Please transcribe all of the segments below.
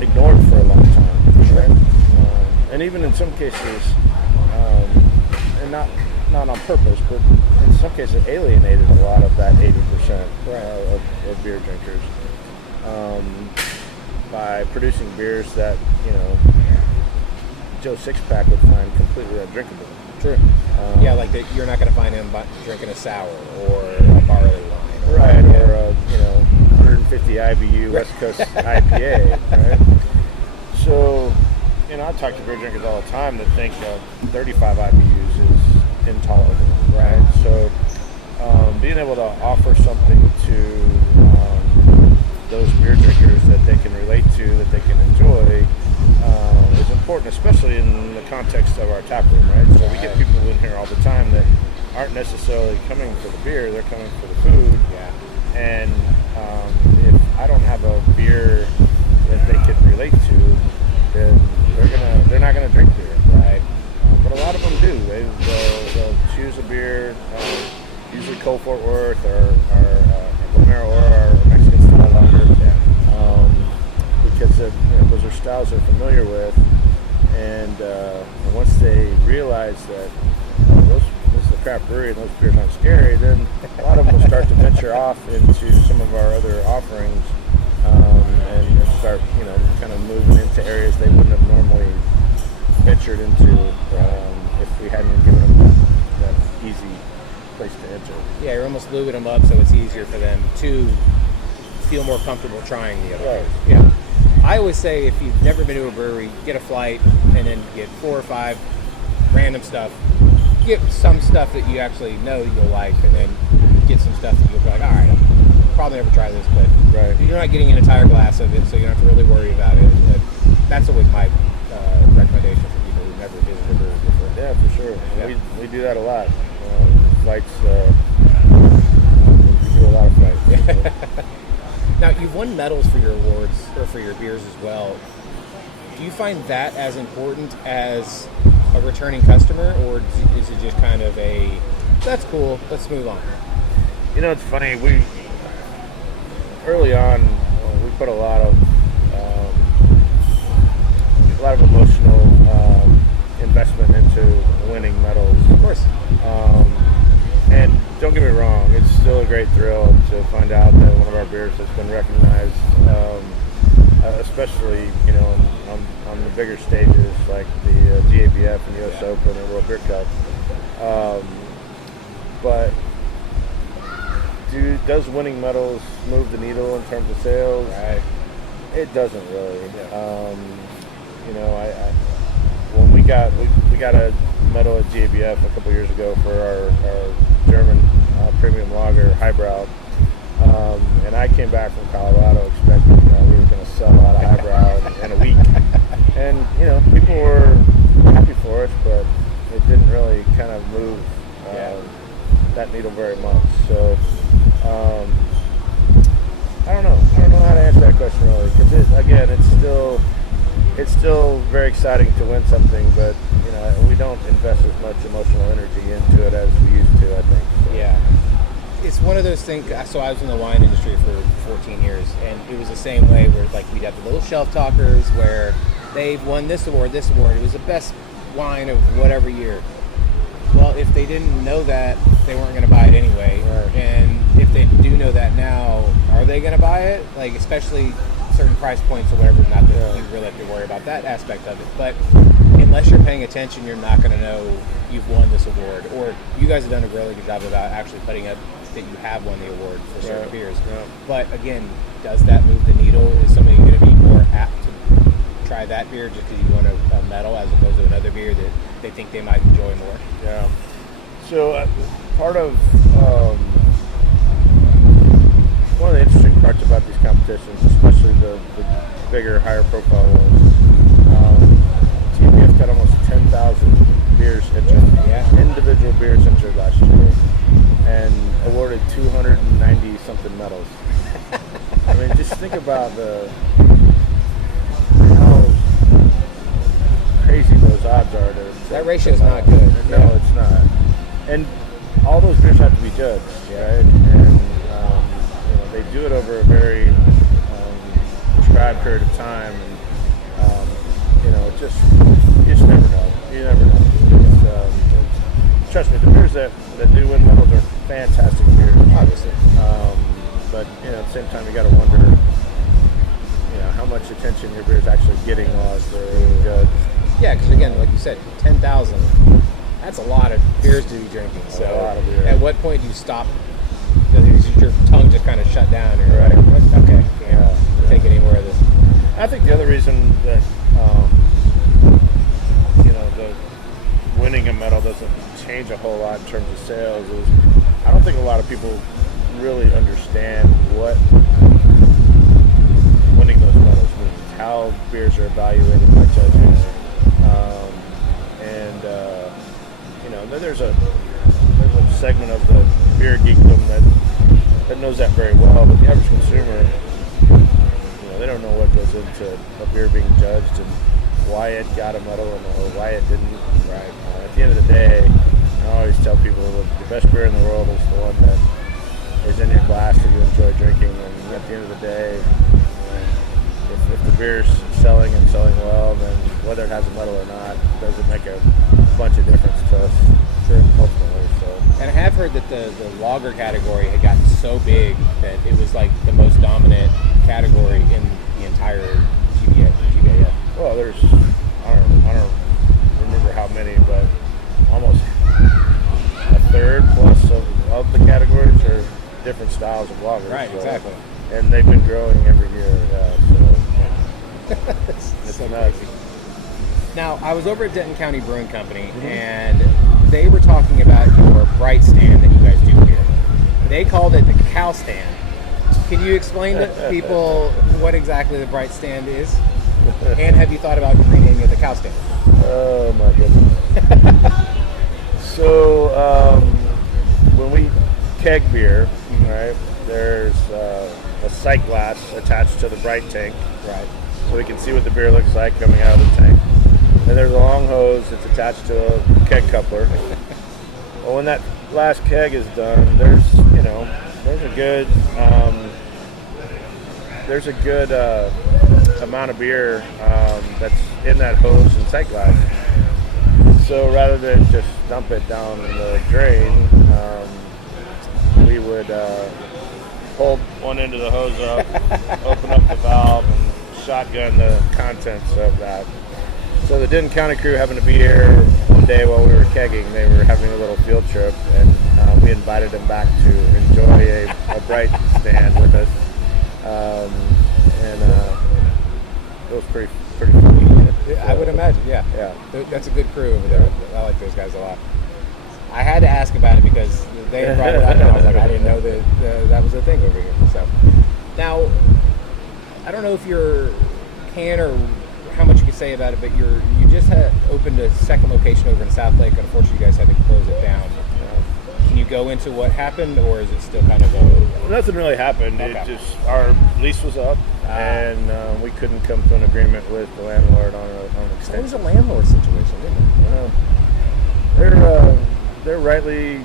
ignored for a long time, right? And even in some cases, and not on purpose, but in some cases alienated a lot of that 80% of beer drinkers by producing beers that Joe Sixpack would find completely undrinkable. True. Like you're not going to find him drinking a sour or a barley wine, right? Or a 150 IBU West Coast IPA, right? So, I talk to beer drinkers all the time that think 35 IBUs is intolerable, right? So, being able to offer something to those beer drinkers that they can relate to, that they can enjoy, is important, especially in the context of our tap room, right? So we get people in here all the time that aren't necessarily coming for the beer; they're coming for the food. Yeah. And if I don't have a beer that they can relate to, then they're not gonna drink beer, right? But a lot of them do. They'll choose a beer, usually Cold Fort Worth or Romero or Mexican style lager, because those are styles they're familiar with, and once they realize that this is a craft brewery and those beers aren't scary, then a lot of them will start to venture off into some of our other offerings and start kind of moving into areas they wouldn't have normally ventured into if we hadn't given them that easy place to enter. Yeah, you're almost lubing them up so it's easier for them to feel more comfortable trying the other beers. Yeah. I always say if you've never been to a brewery, get a flight and then get 4 or 5 random stuff. Get some stuff that you actually know you'll like, and then get some stuff that you'll be like, all right, I'll probably never try this, but you're not getting an entire glass of it, so you don't have to really worry about it. But that's always my recommendation for people who've never visited a brewery before. Yeah, for sure. Yeah. We do that a lot. Flights, we do a lot of flights. Now, you've won medals for your awards, or for your beers as well. Do you find that as important as a returning customer, or is it just kind of that's cool, let's move on? It's funny, early on, we put a lot of emotional investment into winning medals. Of course. And don't get me wrong, it's still a great thrill to find out that one of our beers has been recognized, especially on the bigger stages like the GABF and US Open and World Beer Cup. But does winning medals move the needle in terms of sales? It doesn't really. When we got a medal at GABF a couple years ago for our German premium lager highbrow, and I came back from Colorado expecting we were going to sell a lot of highbrow in a week, and people were happy for us, but it didn't really kind of move that needle very much. So I don't know how to answer that question really, because it's still very exciting to win something, but we don't invest as much emotional energy into it as we used to, I think. So. Yeah. It's one of those things. So I was in the wine industry for 14 years, and it was the same way where we'd have the little shelf talkers where they've won this award. It was the best wine of whatever year. Well, if they didn't know that, they weren't going to buy it anyway. Right. And if they do know that now, are they going to buy it? Like, especially certain price points or whatever, not that you really have to worry about that aspect of it. But unless you're paying attention, you're not going to know you've won this award. Or you guys have done a really good job about actually putting up that you have won the award for certain beers. Yeah. But again, does that move the needle? Is somebody going to be more apt to try that beer just because you won a medal as opposed to another beer that they think they might enjoy more? Yeah. So part of one of the interesting parts about these competitions, especially the bigger, higher profile ones, TBF got almost 10,000 beers entered, individual beers entered last year, and awarded 290 something medals. I mean, just think about how crazy those odds are. That ratio is not good. No, it's not. And all those beers have to be judged, right? And they do it over a very prescribed period of time. And you just never know. You never know. Trust me, the beers that do win medals are fantastic beers, Obviously. but at the same time, you got to wonder, how much attention your beer is actually getting while it's being judged. Yeah, because again, like you said, 10,000. That's a lot of beers to be drinking. So, a lot of beer. At what point do you stop? Does your tongue just kind of shut down? And you're Right. like, okay, can't take any more of this. I think the other reason that the winning a medal doesn't change a whole lot in terms of sales is I don't think a lot of people really understand what winning those medals means, how beers are evaluated by judges, and there's a segment of the beer geekdom that knows that very well, but the average consumer, they don't know what goes into a beer being judged and why it got a medal or why it didn't. Right. At the end of the day, I always tell people that the best beer in the world is the one that is in your glass that you enjoy drinking. And at the end of the day, if the beer's selling and selling well, then whether it has a medal or not doesn't make a bunch of difference to us. Sure. Ultimately, so. And I have heard that the lager category had gotten so big that it was like the most dominant category in the entire GBA. Well, there's I don't remember how many, but almost a third plus of the categories are different styles of lager. Right, so, exactly. And they've been growing every year. It's so nuts. crazy. Now, I was over at Denton County Brewing Company, and they were talking about your bright stand that you guys do here. They called it the cow stand. Can you explain to people what exactly the bright stand is? And have you thought about renaming it the cow stand? Oh my goodness. So when we keg beer, right, there's a sight glass attached to the bright tank, Right. so we can see what the beer looks like coming out of the tank. And there's a long hose that's attached to a keg coupler. Well, when that last keg is done, there's a good amount of beer that's in that hose and sight glass. So rather than just dump it down in the drain, we would hold one end of the hose up, open up the valve, and shotgun the contents of that. So the Denton County crew happened to be here one day while we were kegging. They were having a little field trip, and we invited them back to enjoy a bright stand with us. And it was pretty funny. I would imagine, yeah. That's a good crew over there. I like those guys a lot. I had to ask about it because they had brought it up, and I was like, I didn't know that was a thing over here. So now, I don't know if you can or how much you can say about it, but you just had opened a second location over in South Lake. Unfortunately, you guys had to close it down. Can you go into what happened, or is it still kind of a... Nothing really happened. Okay. It just, our lease was up, and we couldn't come to an agreement with the landlord on an It extension. was a landlord situation, didn't it? They're rightly,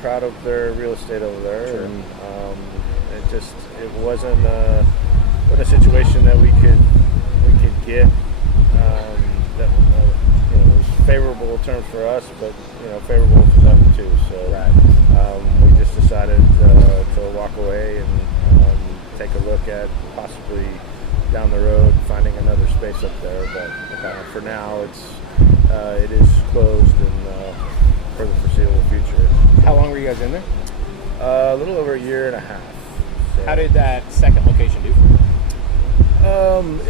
proud of their real estate over there, Sure. and it wasn't a situation that we could get that was favorable terms for us, but favorable for them too. So we just decided to walk away and take a look at possibly down the road finding another space up there. But for now, it is closed and for the foreseeable future. How long were you guys in there? A little over a year and a half. So. How did that second location do for you?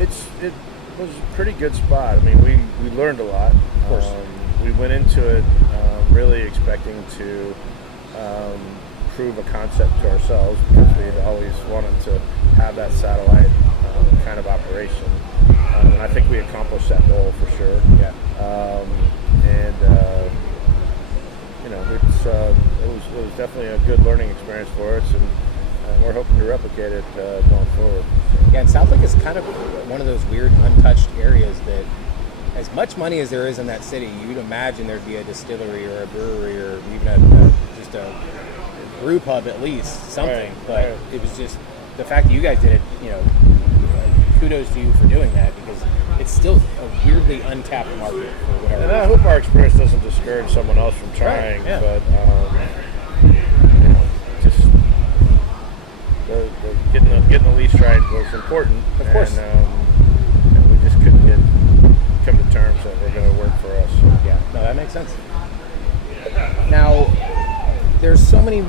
It was a pretty good spot. I mean, we learned a lot. Of course. We went into it really expecting to prove a concept to ourselves because we had always wanted to have that satellite kind of operation. And I think we accomplished that goal for sure. Yeah. It was definitely a good learning experience for us, and we're hoping to replicate it going forward. Yeah, and South Lake is kind of one of those weird, untouched areas that, as much money as there is in that city, you'd imagine there'd be a distillery or a brewery or even just a brew pub at least, something. Right, but right. It was just the fact that you guys did it. Kudos to you for doing that, because it's still a weirdly untapped market for whatever. And I hope our experience doesn't discourage someone else from trying, Right, yeah. but just getting the lease right was important. Of course. And we just couldn't come to terms that were going to work for us. Yeah, no, that makes sense. Now, there's so many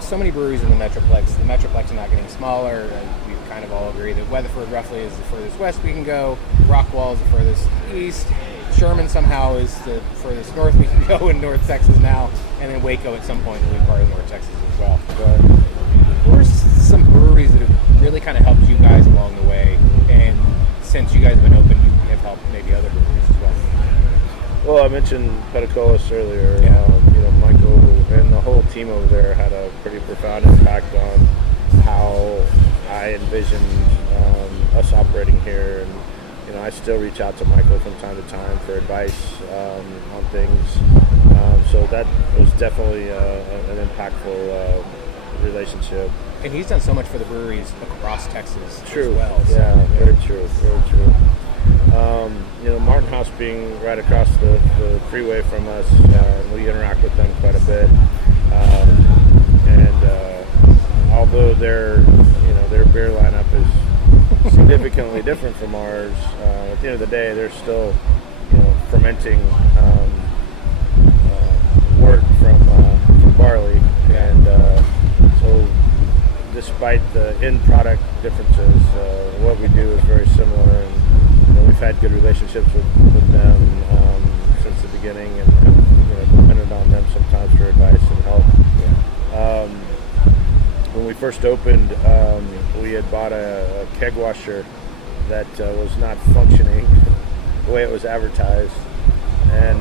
so many breweries in the Metroplex. The Metroplex is not getting smaller, and we kind of all agree that Weatherford roughly is the furthest west we can go. Rockwall is the furthest east. Sherman somehow is the furthest north we can go in North Texas now, and then Waco at some point will be part of North Texas as well. But what are some breweries that have really kind of helped you guys along the way, and since you guys have been open, you have helped maybe other breweries as well? Well, I mentioned Petacolas earlier. Yeah. Michael and the whole team over there had a pretty profound impact on how I envisioned us operating here. And I still reach out to Michael from time to time for advice on things. So that was definitely an impactful relationship. And he's done so much for the breweries across Texas True. as well. So, yeah, very true. Very true. Martin House being right across the freeway from us, we interact with them quite a bit. Although their beer lineup is significantly different from ours, at the end of the day, they're still fermenting wort from barley, and so despite the end product differences, what we do is very similar. And we've had good relationships with them since the beginning, and depended on them sometimes for advice and help. When we first opened, we had bought a keg washer that was not functioning the way it was advertised, and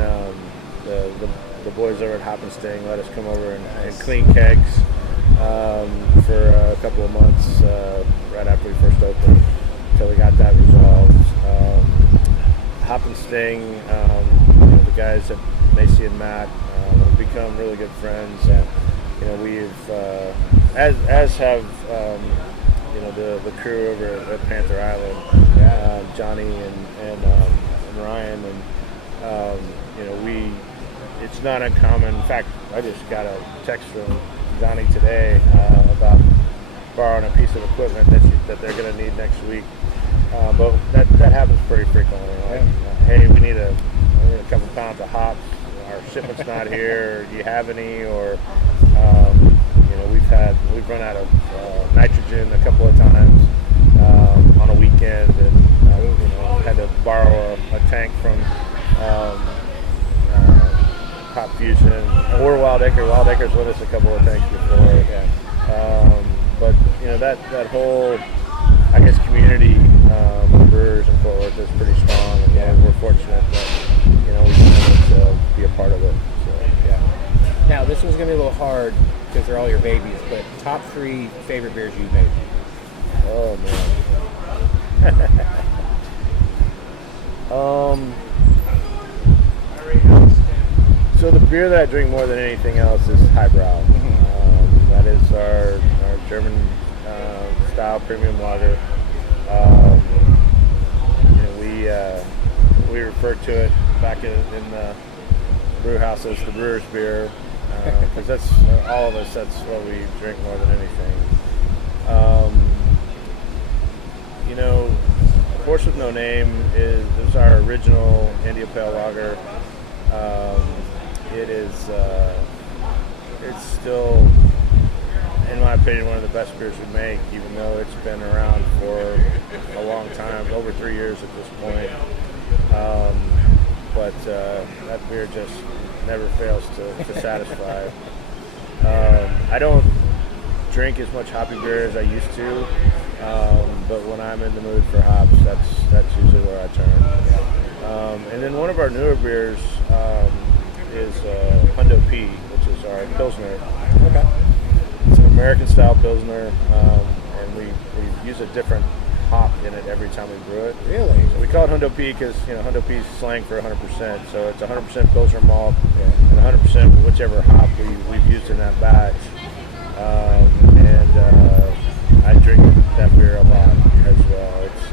the boys over at Hoppenstein let us come over and clean kegs for a couple of months right after we first opened, until we got that resolved. Hoppenstein, the guys at Macy and Matt have become really good friends, and we've as have the crew over at Panther Island, Johnny and Ryan, and it's not uncommon. In fact, I just got a text from Johnny today about borrowing a piece of equipment that they're going to need next week. But that happens pretty frequently. Hey, we need a couple pounds of hops. Our shipment's not here. Do you have any? Or we've run out of nitrogen a couple of times on a weekend, and had to borrow a tank from Hop Fusion or Wild Acre. Wild Acre's with us a couple of tanks before. But that whole, I guess, community of brewers in Fort Worth is pretty strong, and we're fortunate that we've been able to be a part of it. So, Now, this one's going to be a little hard because they're all your babies, but top 3 favorite beers you've made. Oh man. So the beer that I drink more than anything else is highbrow. That is our German style premium lager. We refer to it back in the brew house as the brewer's beer, because that's all of us. That's what we drink more than anything. Horse with No Name is our original India Pale Lager. It's still, in my opinion, one of the best beers we make, even though it's been around for a long time, over 3 years at this point. But that beer just never fails to satisfy. I don't drink as much hoppy beer as I used to, but when I'm in the mood for hops, that's usually where I turn. And then one of our newer beers is Hundo P, which is our Pilsner. Okay. It's an American-style Pilsner, and we use a different hop in it every time we brew it. Really? So we call it Hundo P because Hundo P is slang for 100%. So it's 100% Pilsner malt and 100% whichever hop we've used in that batch. And I drink that beer a lot as well. It's